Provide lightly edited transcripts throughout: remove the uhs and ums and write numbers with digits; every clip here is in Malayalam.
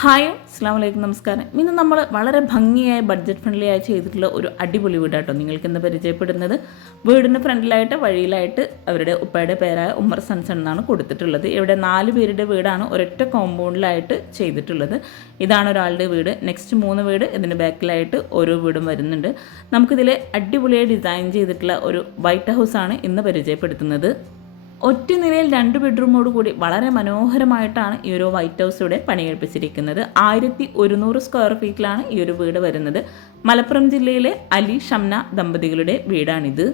ഹായ് അസ്സാം വലൈക്കും, നമസ്കാരം. ഇന്ന് നമ്മൾ വളരെ ഭംഗിയായി ബഡ്ജറ്റ് ഫ്രണ്ട്ലി ആയി ചെയ്തിട്ടുള്ള ഒരു അടിപൊളി വീടാട്ടോ നിങ്ങൾക്ക് ഇന്ന് പരിചയപ്പെടുന്നത്. വീടിന് ഫ്രണ്ടിലായിട്ട് വഴിയിലായിട്ട് അവരുടെ ഉപ്പയുടെ പേരായ ഉമ്മർ സൺസൺ എന്നാണ് കൊടുത്തിട്ടുള്ളത്. ഇവിടെ 4 പേരുടെ വീടാണ് ഒരൊറ്റ കോമ്പൗണ്ടിലായിട്ട് ചെയ്തിട്ടുള്ളത്. ഇതാണ് ഒരാളുടെ വീട്. നെക്സ്റ്റ് 3 വീട് ഇതിന് ബാക്കിലായിട്ട് ഓരോ വീടും വരുന്നുണ്ട്. നമുക്കിതിൽ അടിപൊളിയായി ഡിസൈൻ ചെയ്തിട്ടുള്ള ഒരു വൈറ്റ് ഹൗസാണ് ഇന്ന് പരിചയപ്പെടുത്തുന്നത്. ഒറ്റ നിലയിൽ 2 ബെഡ്റൂമോട് കൂടി വളരെ മനോഹരമായിട്ടാണ് ഈ ഒരു വൈറ്റ് ഹൗസ് ഇവിടെ പണികഴിപ്പിച്ചിരിക്കുന്നത്. 1100 സ്ക്വയർ ഫീറ്റിലാണ് ഈ ഒരു വീട് വരുന്നത്. മലപ്പുറം ജില്ലയിലെ അലി ഷംന ദമ്പതികളുടെ വീടാണിത്.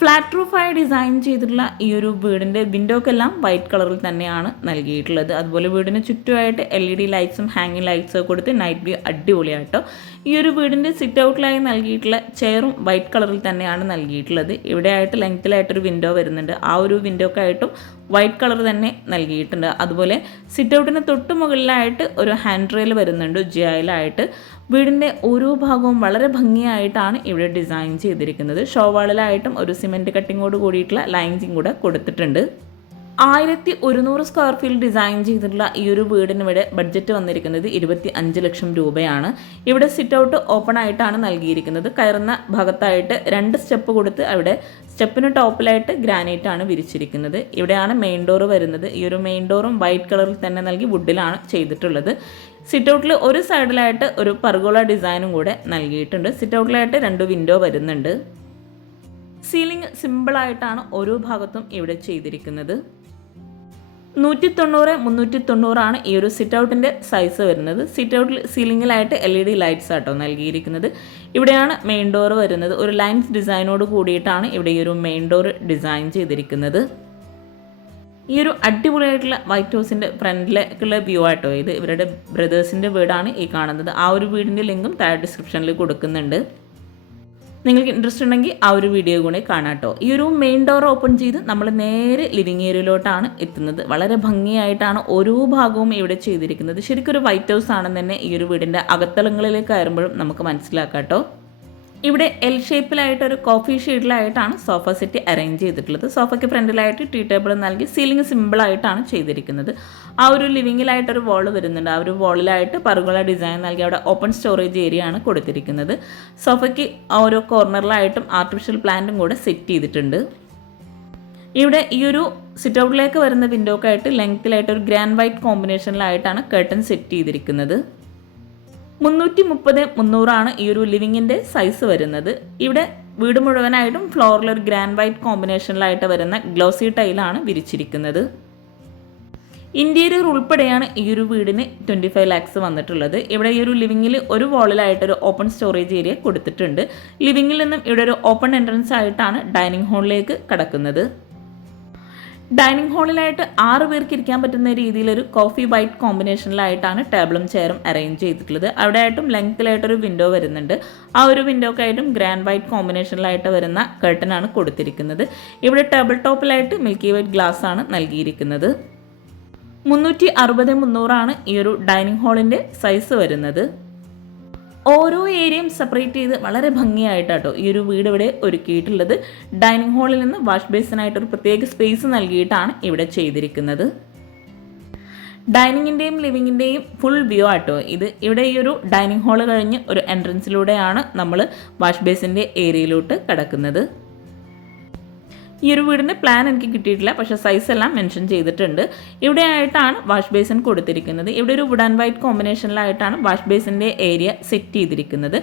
ഫ്ലാറ്റ് റൂഫായി ഡിസൈൻ ചെയ്തിട്ടുള്ള ഈ ഒരു വീടിൻ്റെ വിൻഡോക്കെല്ലാം വൈറ്റ് കളറിൽ തന്നെയാണ് നൽകിയിട്ടുള്ളത്. അതുപോലെ വീടിന് ചുറ്റുമായിട്ട് LED ലൈറ്റ്സും ഹാങ്ങിങ് ലൈറ്റ്സും കൊടുത്ത് നൈറ്റ് വ്യൂ അടിപൊളിയാട്ടോ. ഈ ഒരു വീടിൻ്റെ സിറ്റ് ഔട്ടിലായി നൽകിയിട്ടുള്ള ചെയറും വൈറ്റ് കളറിൽ തന്നെയാണ് നൽകിയിട്ടുള്ളത്. ഇവിടെയായിട്ട് ലെങ്ത്തിലായിട്ടൊരു വിൻഡോ വരുന്നുണ്ട്. ആ ഒരു വിൻഡോക്കായിട്ടും വൈറ്റ് കളർ തന്നെ നൽകിയിട്ടുണ്ട്. അതുപോലെ സിറ്റ് ഔട്ടിന് തൊട്ട് മുകളിലായിട്ട് ഒരു ഹാൻഡ് റെയിൽ വരുന്നുണ്ട് ജയിലായിട്ട്. വീടിൻ്റെ ഓരോ ഭാഗവും വളരെ ഭംഗിയായിട്ടാണ് ഇവിടെ ഡിസൈൻ ചെയ്തിരിക്കുന്നത്. ഷോവാളിലായിട്ടും ഒരു സിമെൻറ്റ് കട്ടിങ്ങോട് കൂടിയിട്ടുള്ള ലൈൻസിങ് കൂടെ കൊടുത്തിട്ടുണ്ട്. 1100 സ്ക്വയർ ഫീറ്റ് ഡിസൈൻ ചെയ്തിട്ടുള്ള ഈ ഒരു വീടിന് ഇവിടെ ബഡ്ജറ്റ് വന്നിരിക്കുന്നത് 25 ലക്ഷം രൂപയാണ്. ഇവിടെ സിറ്റ് ഔട്ട് ഓപ്പൺ ആയിട്ടാണ് നൽകിയിരിക്കുന്നത്. കയറുന്ന ഭാഗത്തായിട്ട് 2 സ്റ്റെപ്പ് കൊടുത്ത് അവിടെ സ്റ്റെപ്പിന് ടോപ്പിലായിട്ട് ഗ്രാനൈറ്റ് ആണ് വിരിച്ചിരിക്കുന്നത്. ഇവിടെയാണ് മെയിൻ ഡോർ വരുന്നത്. ഈ ഒരു മെയിൻ ഡോറും വൈറ്റ് കളറിൽ തന്നെ നൽകി വുഡിലാണ് ചെയ്തിട്ടുള്ളത്. സിറ്റ് ഔട്ടിൽ ഒരു സൈഡിലായിട്ട് ഒരു പർഗോള ഡിസൈനും കൂടെ നൽകിയിട്ടുണ്ട്. സിറ്റ് ഔട്ടിലായിട്ട് 2 വിൻഡോ വരുന്നുണ്ട്. സീലിംഗ് സിമ്പിളായിട്ടാണ് ഓരോ ഭാഗത്തും ഇവിടെ ചെയ്തിരിക്കുന്നത്. 190-390 ആണ് ഈ ഒരു സിറ്റ് ഔട്ടിൻ്റെ സൈസ് വരുന്നത്. സിറ്റ് ഔട്ടിൽ സീലിംഗിലായിട്ട് LED ലൈറ്റ്സ് ആട്ടോ നൽകിയിരിക്കുന്നത്. ഇവിടെയാണ് മെയിൻ ഡോർ വരുന്നത്. ഒരു ലൈൻസ് ഡിസൈനോട് കൂടിയിട്ടാണ് ഇവിടെ ഈ ഒരു മെയിൻ ഡോർ ഡിസൈൻ ചെയ്തിരിക്കുന്നത്. ഈ ഒരു അടിപൊളിയായിട്ടുള്ള വൈറ്റ് ഹൗസിൻ്റെ ഫ്രണ്ടിലേക്കുള്ള വ്യൂ ആട്ടോ ഇത്. ഇവരുടെ ബ്രദേഴ്സിൻ്റെ വീടാണ് ഈ കാണുന്നത്. ആ ഒരു വീടിൻ്റെ ലിങ്കും താഴെ ഡിസ്ക്രിപ്ഷനിൽ കൊടുക്കുന്നുണ്ട്. നിങ്ങൾക്ക് ഇൻട്രസ്റ്റ് ഉണ്ടെങ്കിൽ ആ ഒരു വീഡിയോ കൂടെ കാണാം കേട്ടോ. ഈ ഒരു മെയിൻ ഡോർ ഓപ്പൺ ചെയ്ത് നമ്മൾ നേരെ ലിവിങ് ഏരിയയിലോട്ടാണ് എത്തുന്നത്. വളരെ ഭംഗിയായിട്ടാണ് ഓരോ ഭാഗവും ഇവിടെ ചെയ്തിരിക്കുന്നത്. ശരിക്കും ഒരു വൈറ്റ് ഹൗസ് ആണെന്ന് തന്നെ ഈ ഒരു വീടിൻ്റെ അകത്തളങ്ങളിലേക്ക് കയറുമ്പോഴും നമുക്ക് മനസ്സിലാക്കാം കേട്ടോ. ഇവിടെ എൽ ഷേപ്പിലായിട്ടൊരു കോഫി ഷെയ്ഡിലായിട്ടാണ് സോഫ സെറ്റ് അറേഞ്ച് ചെയ്തിട്ടുള്ളത്. സോഫയ്ക്ക് ഫ്രണ്ടിലായിട്ട് ടീ ടേബിൾ നൽകി സീലിംഗ് സിമ്പിളായിട്ടാണ് ചെയ്തിരിക്കുന്നത്. ആ ഒരു ലിവിങ്ങിലായിട്ടൊരു വാൾ വരുന്നുണ്ട്. ആ ഒരു വാളിലായിട്ട് പർഗോള ഡിസൈൻ നൽകി അവിടെ ഓപ്പൺ സ്റ്റോറേജ് ഏരിയ ആണ് കൊടുത്തിരിക്കുന്നത്. സോഫയ്ക്ക് ഓരോ കോർണറിലായിട്ടും ആർട്ടിഫിഷ്യൽ പ്ലാന്റും കൂടെ സെറ്റ് ചെയ്തിട്ടുണ്ട്. ഇവിടെ ഈ ഒരു സിറ്റ് ഔട്ടിലേക്ക് വരുന്ന വിൻഡോക്കായിട്ട് ലെങ്ത്തിലായിട്ട് ഒരു ഗ്രാൻഡ് വൈറ്റ് കോമ്പിനേഷനിലായിട്ടാണ് കർട്ടൻ സെറ്റ് ചെയ്തിരിക്കുന്നത്. 330-300 ആണ് ഈ ഒരു ലിവിങ്ങിൻ്റെ സൈസ് വരുന്നത്. ഇവിടെ വീട് മുഴുവനായിട്ടും ഫ്ലോറിൽ ഒരു ഗ്രാൻഡ് വൈറ്റ് കോമ്പിനേഷനിലായിട്ട് വരുന്ന ഗ്ലോസി ടൈലാണ് വിരിച്ചിരിക്കുന്നത്. ഇൻറ്റീരിയർ ഉൾപ്പെടെയാണ് ഈ ഒരു വീടിന് 25 lakhs വന്നിട്ടുള്ളത്. ഇവിടെ ഈ ഒരു ലിവിങ്ങിൽ ഒരു വാളിലായിട്ടൊരു ഓപ്പൺ സ്റ്റോറേജ് ഏരിയ കൊടുത്തിട്ടുണ്ട്. ലിവിങ്ങിൽ നിന്നും ഇവിടെ ഒരു ഓപ്പൺ എൻട്രൻസ് ആയിട്ടാണ് ഡൈനിങ് ഹാളിലേക്ക് കടക്കുന്നത്. ഡൈനിങ് ഹാളിലായിട്ട് 6 പേർക്ക് ഇരിക്കാൻ പറ്റുന്ന രീതിയിലൊരു കോഫി വൈറ്റ് കോമ്പിനേഷനിലായിട്ടാണ് ടേബിളും ചെയറും അറേഞ്ച് ചെയ്തിട്ടുള്ളത്. അവിടെ ആയിട്ടും ലെങ്ത്തിലായിട്ടൊരു വിൻഡോ വരുന്നുണ്ട്. ആ ഒരു വിൻഡോക്കായിട്ടും ഗ്രാൻഡ് വൈറ്റ് കോമ്പിനേഷനിലായിട്ട് വരുന്ന കർട്ടനാണ് കൊടുത്തിരിക്കുന്നത്. ഇവിടെ ടേബിൾ ടോപ്പിലായിട്ട് മിൽക്കി വൈറ്റ് ഗ്ലാസ് ആണ് നൽകിയിരിക്കുന്നത്. 360-300 ആണ് ഈ ഒരു ഡൈനിങ് ഹാളിൻ്റെ സൈസ് വരുന്നത്. ഓരോ ഏരിയയും സെപ്പറേറ്റ് ചെയ്ത് വളരെ ഭംഗിയായിട്ടാട്ടോ ഈ ഒരു വീട് ഇവിടെ ഒരുക്കിയിട്ടുള്ളത്. ഡൈനിങ് ഹാളിൽ നിന്ന് വാഷ് ബേസിനായിട്ടൊരു പ്രത്യേക സ്പേസ് നൽകിയിട്ടാണ് ഇവിടെ ചെയ്തിരിക്കുന്നത്. ഡൈനിങ്ങിൻ്റെയും ലിവിങ്ങിൻ്റെയും ഫുൾ വ്യൂ ആട്ടോ ഇത്. ഇവിടെ ഈ ഒരു ഡൈനിങ് ഹാൾ കഴിഞ്ഞ് ഒരു എൻട്രൻസിലൂടെയാണ് നമ്മൾ വാഷ് ബേസിൻ്റെ ഏരിയയിലോട്ട് കടക്കുന്നത്. ഈ ഒരു വീടിൻ്റെ പ്ലാൻ എനിക്ക് കിട്ടിയിട്ടില്ല, പക്ഷേ സൈസ് എല്ലാം മെൻഷൻ ചെയ്തിട്ടുണ്ട്. ഇവിടെ ആയിട്ടാണ് വാഷ് ബേസിൻ കൊടുത്തിരിക്കുന്നത്. ഇവിടെ ഒരു വുഡ് ആൻഡ് വൈറ്റ് കോമ്പിനേഷനിലായിട്ടാണ് വാഷ് ബേസിൻ്റെ ഏരിയ സെറ്റ് ചെയ്തിരിക്കുന്നത്.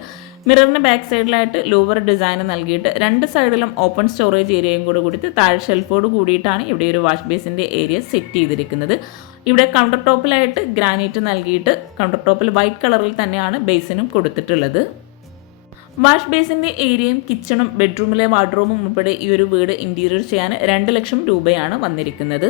മിററിന് ബാക്ക് സൈഡിലായിട്ട് ലൂവർ ഡിസൈൻ നൽകിയിട്ട് 2 സൈഡിലും ഓപ്പൺ സ്റ്റോറേജ് ഏരിയയും കൂടെ കൊടുത്ത് താഴെ ഷെൽഫോട് കൂടിയിട്ടാണ് ഇവിടെ ഒരു വാഷ് ബേസിൻ്റെ ഏരിയ സെറ്റ് ചെയ്തിരിക്കുന്നത്. ഇവിടെ കൗണ്ടർ ടോപ്പിലായിട്ട് ഗ്രാനൈറ്റ് നൽകിയിട്ട് കൗണ്ടർ ടോപ്പിൽ വൈറ്റ് കളറിൽ തന്നെയാണ് ബേസിനും കൊടുത്തിട്ടുള്ളത്. വാഷ് ബേസിൻ്റെ ഏരിയയും കിച്ചണും ബെഡ്റൂമിലെ വാർഡ്രോബും ഉൾപ്പെടെ ഈ ഒരു വീട് ഇൻറ്റീരിയർ ചെയ്യാൻ 2 ലക്ഷം രൂപയാണ് വന്നിരിക്കുന്നത്.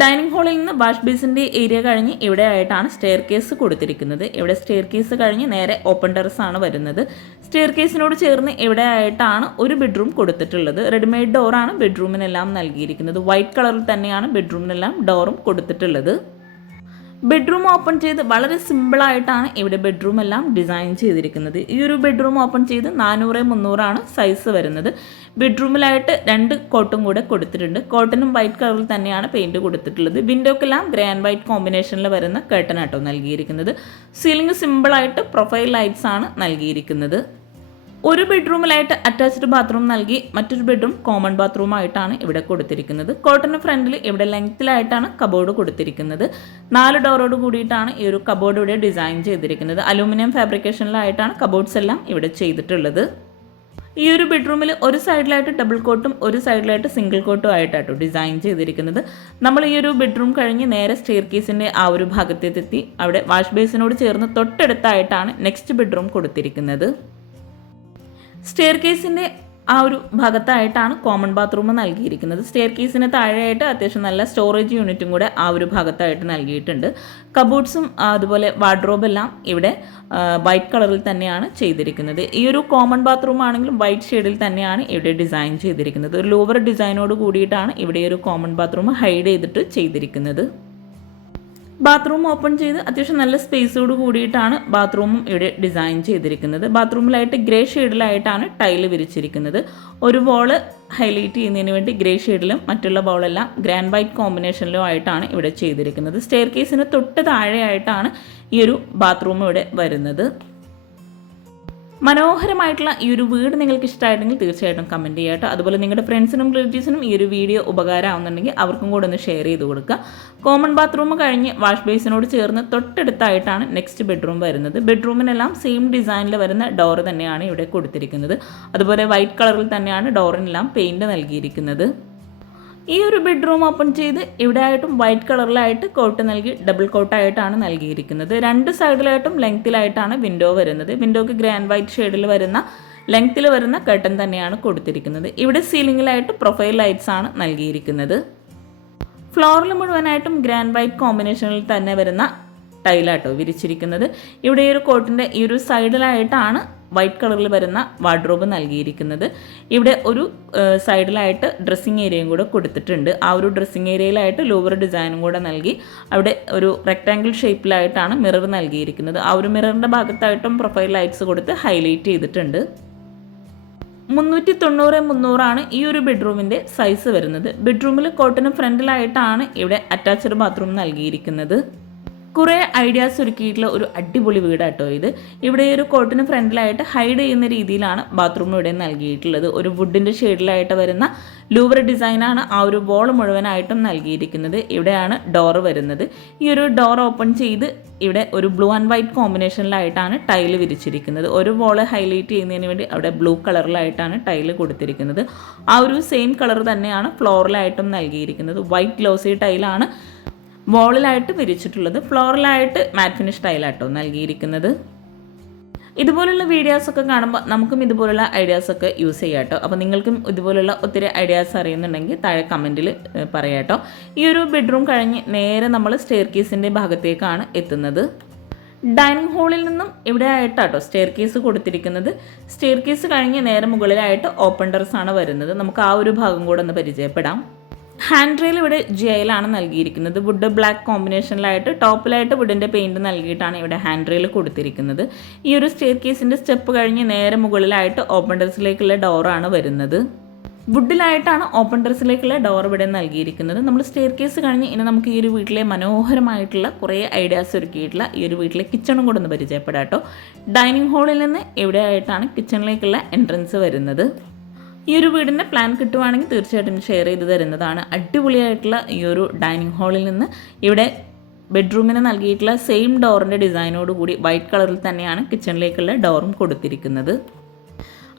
ഡൈനിങ് ഹാളിൽ നിന്ന് വാഷ് ബേസിൻ്റെ ഏരിയ കഴിഞ്ഞ് ഇവിടെ ആയിട്ടാണ് സ്റ്റെയർ കേസ് കൊടുത്തിരിക്കുന്നത്. ഇവിടെ സ്റ്റെയർ കേസ് കഴിഞ്ഞ് നേരെ ഓപ്പൺ ടെറസ് ആണ് വരുന്നത്. സ്റ്റെയർ കേസിനോട് ചേർന്ന് ഇവിടെ ആയിട്ടാണ് ഒരു ബെഡ്റൂം കൊടുത്തിട്ടുള്ളത്. റെഡിമെയ്ഡ് ഡോറാണ് ബെഡ്റൂമിനെല്ലാം നൽകിയിരിക്കുന്നത്. വൈറ്റ് കളറിൽ തന്നെയാണ് ബെഡ്റൂമിനെല്ലാം ഡോറും കൊടുത്തിട്ടുള്ളത്. ബെഡ്റൂം ഓപ്പൺ ചെയ്ത് വളരെ സിമ്പിളായിട്ടാണ് ഇവിടെ ബെഡ്റൂം എല്ലാം ഡിസൈൻ ചെയ്തിരിക്കുന്നത്. ഈ ഒരു ബെഡ്റൂം ഓപ്പൺ ചെയ്ത് 400x300 സൈസ് വരുന്നത്. ബെഡ്റൂമിലായിട്ട് 2 കോട്ടും കൂടെ കൊടുത്തിട്ടുണ്ട്. കോട്ടനും വൈറ്റ് കളറിൽ തന്നെയാണ് പെയിൻറ്റ് കൊടുത്തിട്ടുള്ളത്. വിൻഡോക്കെല്ലാം ഗ്രേ ആൻഡ് വൈറ്റ് കോമ്പിനേഷനിൽ വരുന്ന കർട്ടൻ ആട്ടോ നൽകിയിരിക്കുന്നത്. സീലിംഗ് സിമ്പിളായിട്ട് പ്രൊഫൈൽ ലൈറ്റ്സ് ആണ് നൽകിയിരിക്കുന്നത്. ഒരു ബെഡ്റൂമിലായിട്ട് അറ്റാച്ച്ഡ് ബാത്റൂം നൽകി മറ്റൊരു ബെഡ്റൂം കോമൺ ബാത്റൂം ആയിട്ടാണ് ഇവിടെ കൊടുത്തിരിക്കുന്നത്. കോട്ടന് ഫ്രണ്ടിൽ ഇവിടെ ലെങ്ത്തിലായിട്ടാണ് കബോർഡ് കൊടുത്തിരിക്കുന്നത്. 4 ഡോറോട് കൂടിയിട്ടാണ് ഈ ഒരു കബോർഡ് ഇവിടെ ഡിസൈൻ ചെയ്തിരിക്കുന്നത്. അലൂമിനിയം ഫാബ്രിക്കേഷനിലായിട്ടാണ് കബോർഡ്സ് എല്ലാം ഇവിടെ ചെയ്തിട്ടുള്ളത്. ഈ ഒരു ബെഡ്റൂമിൽ ഒരു സൈഡിലായിട്ട് ഡബിൾ കോട്ടും ഒരു സൈഡിലായിട്ട് സിംഗിൾ കോട്ടും ആയിട്ടാട്ടോ ഡിസൈൻ ചെയ്തിരിക്കുന്നത്. നമ്മൾ ഈ ഒരു ബെഡ്റൂം കഴിഞ്ഞ് നേരെ സ്റ്റെയർ കേസിൻ്റെ ആ ഒരു ഭാഗത്തെത്തി അവിടെ വാഷ് ബേസിനോട് ചേർന്ന് തൊട്ടടുത്തായിട്ടാണ് നെക്സ്റ്റ് ബെഡ്റൂം കൊടുത്തിരിക്കുന്നത്. സ്റ്റെയർ കേസിൻ്റെ ആ ഒരു ഭാഗത്തായിട്ടാണ് കോമൺ ബാത്റൂം നൽകിയിരിക്കുന്നത്. സ്റ്റെയർ കേസിന് താഴെയായിട്ട് അത്യാവശ്യം നല്ല സ്റ്റോറേജ് യൂണിറ്റും കൂടെ ആ ഒരു ഭാഗത്തായിട്ട് നൽകിയിട്ടുണ്ട്. കബോർഡ്സും അതുപോലെ വാർഡ്രോബെല്ലാം ഇവിടെ വൈറ്റ് കളറിൽ തന്നെയാണ് ചെയ്തിരിക്കുന്നത്. ഈ ഒരു കോമൺ ബാത്റൂം ആണെങ്കിലും വൈറ്റ് ഷെയ്ഡിൽ തന്നെയാണ് ഇവിടെ ഡിസൈൻ ചെയ്തിരിക്കുന്നത്. ഒരു ലൂവർ ഡിസൈനോട് കൂടിയിട്ടാണ് ഇവിടെ ഒരു കോമൺ ബാത്റൂം ഹൈഡ് ചെയ്തിട്ട് ചെയ്തിരിക്കുന്നത്. ബാത്റൂം ഓപ്പൺ ചെയ്ത് അത്യാവശ്യം നല്ല സ്പേസോട് കൂടിയിട്ടാണ് ബാത്റൂമും ഇവിടെ ഡിസൈൻ ചെയ്തിരിക്കുന്നത്. ബാത്റൂമിലായിട്ട് ഗ്രേ ഷെയ്ഡിലായിട്ടാണ് ടൈല് വിരിച്ചിരിക്കുന്നത്. ഒരു വോള് ഹൈലൈറ്റ് ചെയ്യുന്നതിന് വേണ്ടി ഗ്രേ ഷെയ്ഡിലും മറ്റുള്ള വോളെല്ലാം ഗ്രാൻഡ് വൈറ്റ് കോമ്പിനേഷനിലും ആയിട്ടാണ് ഇവിടെ ചെയ്തിരിക്കുന്നത്. സ്റ്റെയർ കേസിന് തൊട്ട് താഴെയായിട്ടാണ് ഈ ഒരു ബാത്റൂം ഇവിടെ വരുന്നത്. മനോഹരമായിട്ടുള്ള ഈ ഒരു വീട് നിങ്ങൾക്ക് ഇഷ്ടമായിട്ടുണ്ടെങ്കിൽ തീർച്ചയായിട്ടും കമൻറ്റ് ചെയ്യുക കേട്ടോ. അതുപോലെ നിങ്ങളുടെ ഫ്രണ്ട്സിനും റിലേറ്റീവ്സിനും ഈ ഒരു വീഡിയോ ഉപകാരമാവുന്നുണ്ടെങ്കിൽ അവർക്കും കൂടെ ഒന്ന് ഷെയർ ചെയ്ത് കൊടുക്കുക. കോമൺ ബാത്റൂം കഴിഞ്ഞ് വാഷ് ബേസിനോട് ചേർന്ന് തൊട്ടടുത്തായിട്ടാണ് നെക്സ്റ്റ് ബെഡ്റൂം വരുന്നത്. ബെഡ്റൂമിനെല്ലാം സെയിം ഡിസൈനിൽ വരുന്ന ഡോർ തന്നെയാണ് ഇവിടെ കൊടുത്തിരിക്കുന്നത്. അതുപോലെ വൈറ്റ് കളറിൽ തന്നെയാണ് ഡോറിനെല്ലാം പെയിൻറ്റ് നൽകിയിരിക്കുന്നത്. ഈ ഒരു ബെഡ്റൂം ഓപ്പൺ ചെയ്ത് ഇവിടെ ആയിട്ടും വൈറ്റ് കളറിലായിട്ട് കോട്ട് നൽകി ഡബിൾ കോട്ടായിട്ടാണ് നൽകിയിരിക്കുന്നത്. 2 സൈഡിലായിട്ടും ലെങ്ത്തിലായിട്ടാണ് വിൻഡോ വരുന്നത്. വിൻഡോക്ക് ഗ്രേ ആൻഡ് വൈറ്റ് ഷെയ്ഡിൽ വരുന്ന ലെങ്ത്തിൽ വരുന്ന കർട്ടൻ തന്നെയാണ് കൊടുത്തിരിക്കുന്നത്. ഇവിടെ സീലിംഗിലായിട്ട് പ്രൊഫൈൽ ലൈറ്റ്സ് ആണ് നൽകിയിരിക്കുന്നത്. ഫ്ലോറിൽ മുഴുവനായിട്ടും ഗ്രേ ആൻഡ് വൈറ്റ് കോമ്പിനേഷനിൽ തന്നെ വരുന്ന ടൈലാട്ടോ വിരിച്ചിരിക്കുന്നത്. ഇവിടെ ഈ ഒരു കോട്ടിൻ്റെ ഈ ഒരു സൈഡിലായിട്ടാണ് വൈറ്റ് കളറിൽ വരുന്ന വാർഡ്രോബ് നൽകിയിരിക്കുന്നത്. ഇവിടെ ഒരു സൈഡിലായിട്ട് ഡ്രസ്സിങ് ഏരിയയും കൂടെ കൊടുത്തിട്ടുണ്ട്. ആ ഒരു ഡ്രസ്സിങ് ഏരിയയിലായിട്ട് ലൂവർ ഡിസൈനും കൂടെ നൽകി അവിടെ ഒരു റെക്റ്റാങ്കിൾ ഷേപ്പിലായിട്ടാണ് മിറർ നൽകിയിരിക്കുന്നത്. ആ ഒരു മിററിൻ്റെ ഭാഗത്തായിട്ടും പ്രൊഫൈൽ ലൈറ്റ്സ് കൊടുത്ത് ഹൈലൈറ്റ് ചെയ്തിട്ടുണ്ട്. 390x300 ഈ ഒരു ബെഡ്റൂമിൻ്റെ സൈസ് വരുന്നത്. ബെഡ്റൂമിൽ കോട്ടിന് ഫ്രണ്ടിലായിട്ടാണ് ഇവിടെ അറ്റാച്ച്ഡ് ബാത്റൂം നൽകിയിരിക്കുന്നത്. കുറേ ഐഡിയാസ് ഒരുക്കിയിട്ടുള്ള ഒരു അടിപൊളി വീടാട്ടോ ഇത്. ഇവിടെ ഒരു കോട്ടിന് ഫ്രണ്ടിലായിട്ട് ഹൈഡ് ചെയ്യുന്ന രീതിയിലാണ് ബാത്റൂം ഇവിടെ നൽകിയിട്ടുള്ളത്. ഒരു വുഡിൻ്റെ ഷെയ്ഡിലായിട്ട് വരുന്ന ലൂവർ ഡിസൈനാണ് ആ ഒരു വോൾ മുഴുവനായിട്ടും നൽകിയിരിക്കുന്നത്. ഇവിടെയാണ് ഡോർ വരുന്നത്. ഈ ഒരു ഡോർ ഓപ്പൺ ചെയ്ത് ഇവിടെ ഒരു ബ്ലൂ ആൻഡ് വൈറ്റ് കോമ്പിനേഷനിലായിട്ടാണ് ടൈല് വിരിച്ചിരിക്കുന്നത്. ഒരു വോള് ഹൈലൈറ്റ് ചെയ്യുന്നതിന് വേണ്ടി അവിടെ ബ്ലൂ കളറിലായിട്ടാണ് ടൈല് കൊടുത്തിരിക്കുന്നത്. ആ ഒരു സെയിം കളർ തന്നെയാണ് ഫ്ലോറിലായിട്ടും നൽകിയിരിക്കുന്നത്. വൈറ്റ് ഗ്ലോസി ടൈലാണ് വോളിലായിട്ട് വിരിച്ചിട്ടുള്ളത്. ഫ്ലോറിലായിട്ട് മാറ്റ് ഫിനിഷ് ടൈലാട്ടോ നൽകിയിരിക്കുന്നത്. ഇതുപോലുള്ള വീഡിയോസൊക്കെ കാണുമ്പോൾ നമുക്കും ഇതുപോലുള്ള ഐഡിയാസൊക്കെ യൂസ് ചെയ്യാം കേട്ടോ. അപ്പോൾ നിങ്ങൾക്കും ഇതുപോലുള്ള ഒത്തിരി ഐഡിയാസ് അറിയുന്നുണ്ടെങ്കിൽ താഴെ കമൻറ്റിൽ പറയാം കേട്ടോ. ഈ ഒരു ബെഡ്റൂം കഴിഞ്ഞ് നേരെ നമ്മൾ സ്റ്റെയർ കേസിൻ്റെ ഭാഗത്തേക്കാണ് എത്തുന്നത്. ഡൈനിങ് ഹാളിൽ നിന്നും ഇവിടെ ആയിട്ടാട്ടോ സ്റ്റെയർ കേസ് കൊടുത്തിരിക്കുന്നത്. സ്റ്റെയർ കേസ് കഴിഞ്ഞ് നേരെ മുകളിലായിട്ട് ഓപ്പൺ ടെറസാണ് വരുന്നത്. നമുക്ക് ആ ഒരു ഭാഗം കൂടെ ഒന്ന് പരിചയപ്പെടാം. ഹാൻഡ് റെയിൽ ഇവിടെ ജയിലാണ് നൽകിയിരിക്കുന്നത്. വുഡ് ബ്ലാക്ക് കോമ്പിനേഷനിലായിട്ട് ടോപ്പിലായിട്ട് വുഡിൻ്റെ പെയിൻറ്റ് നൽകിയിട്ടാണ് ഇവിടെ ഹാൻഡ് റെയിൽ കൊടുത്തിരിക്കുന്നത്. ഈ ഒരു സ്റ്റെയർ കേസിൻ്റെ സ്റ്റെപ്പ് കഴിഞ്ഞ് നേരെ മുകളിലായിട്ട് ഓപ്പൺ ടെറസിലേക്കുള്ള ഡോറാണ് വരുന്നത്. വുഡിലായിട്ടാണ് ഓപ്പൺ ടെറസിലേക്കുള്ള ഡോർ ഇവിടെ നൽകിയിരിക്കുന്നത്. നമ്മൾ സ്റ്റെയർ കേസ് കഴിഞ്ഞ് ഇനി നമുക്ക് ഈ ഒരു വീട്ടിലെ മനോഹരമായിട്ടുള്ള കുറേ ഐഡിയാസ് ഒരുക്കിയിട്ടുള്ള ഈ ഒരു വീട്ടിലെ കിച്ചണും കൂടെ ഒന്ന് പരിചയപ്പെടാം കേട്ടോ. ഡൈനിങ് ഹാളിൽ നിന്ന് ഇവിടെ ആയിട്ടാണ് കിച്ചണിലേക്കുള്ള എൻട്രൻസ് വരുന്നത്. ഈ ഒരു വീടിൻ്റെ പ്ലാൻ കിട്ടുവാണെങ്കിൽ തീർച്ചയായിട്ടും ഷെയർ ചെയ്ത് തരുന്നതാണ്. അടിപൊളിയായിട്ടുള്ള ഈ ഒരു ഡൈനിങ് ഹാളിൽ നിന്ന് ഇവിടെ ബെഡ്റൂമിന് നൽകിയിട്ടുള്ള സെയിം ഡോറിൻ്റെ ഡിസൈനോട് കൂടി വൈറ്റ് കളറിൽ തന്നെയാണ് കിച്ചണിലേക്കുള്ള ഡോറും കൊടുത്തിരിക്കുന്നത്.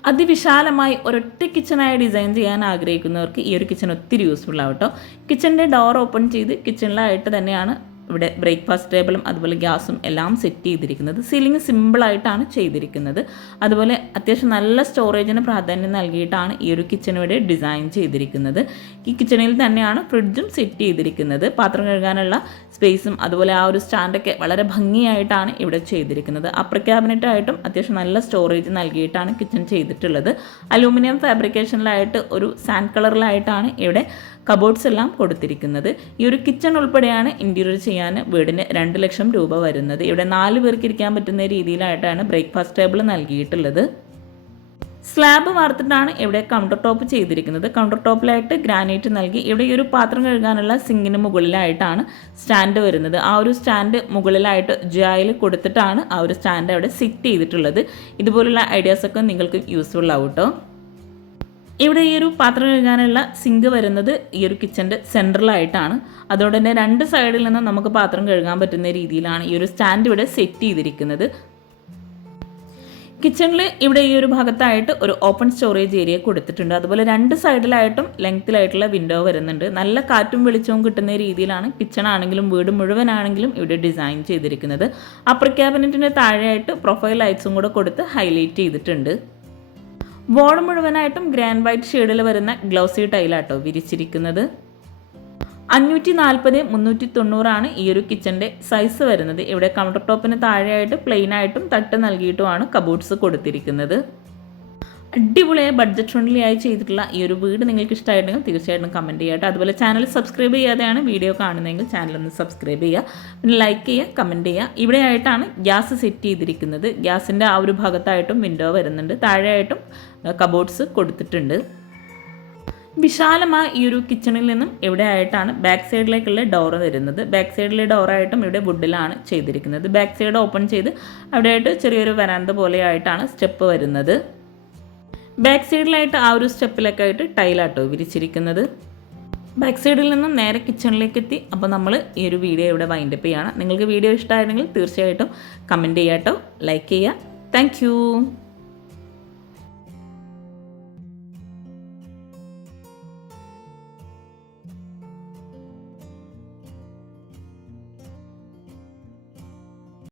അതിവിശാലമായി ഒരൊറ്റ കിച്ചണായി ഡിസൈൻ ചെയ്യാൻ ആഗ്രഹിക്കുന്നവർക്ക് ഈ ഒരു കിച്ചൺ ഒത്തിരി യൂസ്ഫുൾ ആവും കേട്ടോ. കിച്ചണിൻ്റെ ഡോർ ഓപ്പൺ ചെയ്ത് കിച്ചണിലായിട്ട് തന്നെയാണ് ഇവിടെ ബ്രേക്ക്ഫാസ്റ്റ് ടേബിളും അതുപോലെ ഗ്യാസും എല്ലാം സെറ്റ് ചെയ്തിരിക്കുന്നത്. സീലിംഗ് സിമ്പിളായിട്ടാണ് ചെയ്തിരിക്കുന്നത്. അതുപോലെ അത്യാവശ്യം നല്ല സ്റ്റോറേജിന് പ്രാധാന്യം നൽകിയിട്ടാണ് ഈ ഒരു കിച്ചൺ ഇവിടെ ഡിസൈൻ ചെയ്തിരിക്കുന്നത്. ഈ കിച്ചണിൽ തന്നെയാണ് ഫ്രിഡ്ജും സെറ്റ് ചെയ്തിരിക്കുന്നത്. പാത്രം കഴുകാനുള്ള സ്പേസും അതുപോലെ ആ ഒരു സ്റ്റാൻഡൊക്കെ വളരെ ഭംഗിയായിട്ടാണ് ഇവിടെ ചെയ്തിരിക്കുന്നത്. അപ്പർ ക്യാബിനറ്റായിട്ടും അത്യാവശ്യം നല്ല സ്റ്റോറേജ് നൽകിയിട്ടാണ് കിച്ചൺ ചെയ്തിട്ടുള്ളത്. അലൂമിനിയം ഫാബ്രിക്കേഷനിലായിട്ട് ഒരു സാൻഡ് കളറിലായിട്ടാണ് ഇവിടെ കബോർഡ്സ് എല്ലാം കൊടുത്തിരിക്കുന്നത്. ഈ ഒരു കിച്ചൺ ഉൾപ്പെടെയാണ് ഇൻറ്റീരിയർ ചെയ്യാൻ വീടിന് 2 ലക്ഷം രൂപ വരുന്നത്. ഇവിടെ 4 പേർക്ക് ഇരിക്കാൻ പറ്റുന്ന രീതിയിലായിട്ടാണ് ബ്രേക്ക്ഫാസ്റ്റ് ടേബിൾ നൽകിയിട്ടുള്ളത്. സ്ലാബ് വാർത്തിട്ടാണ് ഇവിടെ കൗണ്ടർ ടോപ്പ് ചെയ്തിരിക്കുന്നത്. കൗണ്ടർ ടോപ്പിലായിട്ട് ഗ്രാനൈറ്റ് നൽകി ഇവിടെ ഈ ഒരു പാത്രം കഴുകാനുള്ള സിങ്കിന് മുകളിലായിട്ടാണ് സ്റ്റാൻഡ് വരുന്നത്. ആ ഒരു സ്റ്റാൻഡ് മുകളിലായിട്ട് ജായിൽ കൊടുത്തിട്ടാണ് ആ ഒരു സ്റ്റാൻഡ് അവിടെ സെറ്റ് ചെയ്തിട്ടുള്ളത്. ഇതുപോലുള്ള ഐഡിയാസൊക്കെ നിങ്ങൾക്ക് യൂസ്ഫുൾ ആവും കേട്ടോ. ഇവിടെ ഈ ഒരു പാത്രം കഴുകാനുള്ള സിങ്ക് വരുന്നത് ഈ ഒരു കിച്ചൻ്റെ സെൻട്രലായിട്ടാണ്. അതുകൊണ്ട് തന്നെ 2 സൈഡിൽ നിന്നും നമുക്ക് പാത്രം കഴുകാൻ പറ്റുന്ന രീതിയിലാണ് ഈ ഒരു സ്റ്റാൻഡ് ഇവിടെ സെറ്റ് ചെയ്തിരിക്കുന്നത്. കിച്ചണിൽ ഇവിടെ ഈ ഒരു ഭാഗത്തായിട്ട് ഒരു ഓപ്പൺ സ്റ്റോറേജ് ഏരിയ കൊടുത്തിട്ടുണ്ട്. അതുപോലെ 2 സൈഡിലായിട്ടും ലെങ്ത്തിലായിട്ടുള്ള വിൻഡോ വരുന്നുണ്ട്. നല്ല കാറ്റും വെളിച്ചവും കിട്ടുന്ന രീതിയിലാണ് കിച്ചൺ ആണെങ്കിലും വീട് മുഴുവനാണെങ്കിലും ഇവിടെ ഡിസൈൻ ചെയ്തിരിക്കുന്നത്. അപ്പർ ക്യാബിനറ്റിൻ്റെ താഴെയായിട്ട് പ്രൊഫൈൽ ലൈറ്റ്സും കൂടെ കൊടുത്ത് ഹൈലൈറ്റ് ചെയ്തിട്ടുണ്ട്. വോൾ മുഴുവനായിട്ടും ഗ്രാൻഡ് വൈറ്റ് ഷെയ്ഡിൽ വരുന്ന ഗ്ലൗസി ടൈലാട്ടോ വിരിച്ചിരിക്കുന്നത്. 540x390 ഈ ഒരു കിച്ചൻ്റെ സൈസ് വരുന്നത്. ഇവിടെ കൗണ്ടർ ടോപ്പിന് താഴെയായിട്ട് പ്ലെയിൻ ആയിട്ടും തട്ട് നൽകിയിട്ടുമാണ് കബോർഡ്സ് കൊടുത്തിരിക്കുന്നത്. അടിപൊളിയായി ബഡ്ജറ്റ് ഫ്രണ്ട്ലി ആയി ചെയ്തിട്ടുള്ള ഈ ഒരു വീട് നിങ്ങൾക്ക് ഇഷ്ടമായിട്ടുണ്ടെങ്കിൽ തീർച്ചയായിട്ടും കമൻറ്റ് ചെയ്യാട്ടോ. അതുപോലെ ചാനൽ സബ്സ്ക്രൈബ് ചെയ്യാതെയാണ് വീഡിയോ കാണുന്നതെങ്കിൽ ചാനലൊന്ന് സബ്സ്ക്രൈബ് ചെയ്യുക, പിന്നെ ലൈക്ക് ചെയ്യുക, കമൻറ്റ് ചെയ്യുക. ഇവിടെ ആയിട്ടാണ് ഗ്യാസ് സെറ്റ് ചെയ്തിരിക്കുന്നത്. ഗ്യാസിൻ്റെ ആ ഒരു ഭാഗത്തായിട്ടും വിൻഡോ വരുന്നുണ്ട്, താഴെയായിട്ടും കബോർഡ്സ് കൊടുത്തിട്ടുണ്ട്. വിശാലമായ ഈ ഒരു കിച്ചണിൽ നിന്നും ഇവിടെ ആയിട്ടാണ് ബാക്ക് സൈഡിലേക്കുള്ള ഡോറ് വരുന്നത്. ബാക്ക് സൈഡിലെ ഡോറായിട്ടും ഇവിടെ വുഡിലാണ് ചെയ്തിരിക്കുന്നത്. ബാക്ക് സൈഡ് ഓപ്പൺ ചെയ്ത് അവിടെയായിട്ട് ചെറിയൊരു വരാന്ത പോലെ ആയിട്ടാണ് സ്റ്റെപ്പ് വരുന്നത്. ബാക്ക് സൈഡിലായിട്ട് ആ ഒരു സ്റ്റെപ്പിലൊക്കെ ആയിട്ട് ടൈലാട്ടോ വിരിച്ചിരിക്കുന്നത്. ബാക്ക് സൈഡിൽ നിന്നും നേരെ കിച്ചണിലേക്ക് എത്തി. അപ്പോൾ നമ്മൾ ഈ ഒരു വീഡിയോ ഇവിടെ വൈൻഡപ്പ് ചെയ്യുകയാണ്. നിങ്ങൾക്ക് വീഡിയോ ഇഷ്ടമായിരുന്നെങ്കിൽ തീർച്ചയായിട്ടും കമൻറ്റ് ചെയ്യാട്ടോ, ലൈക്ക് ചെയ്യുക. താങ്ക്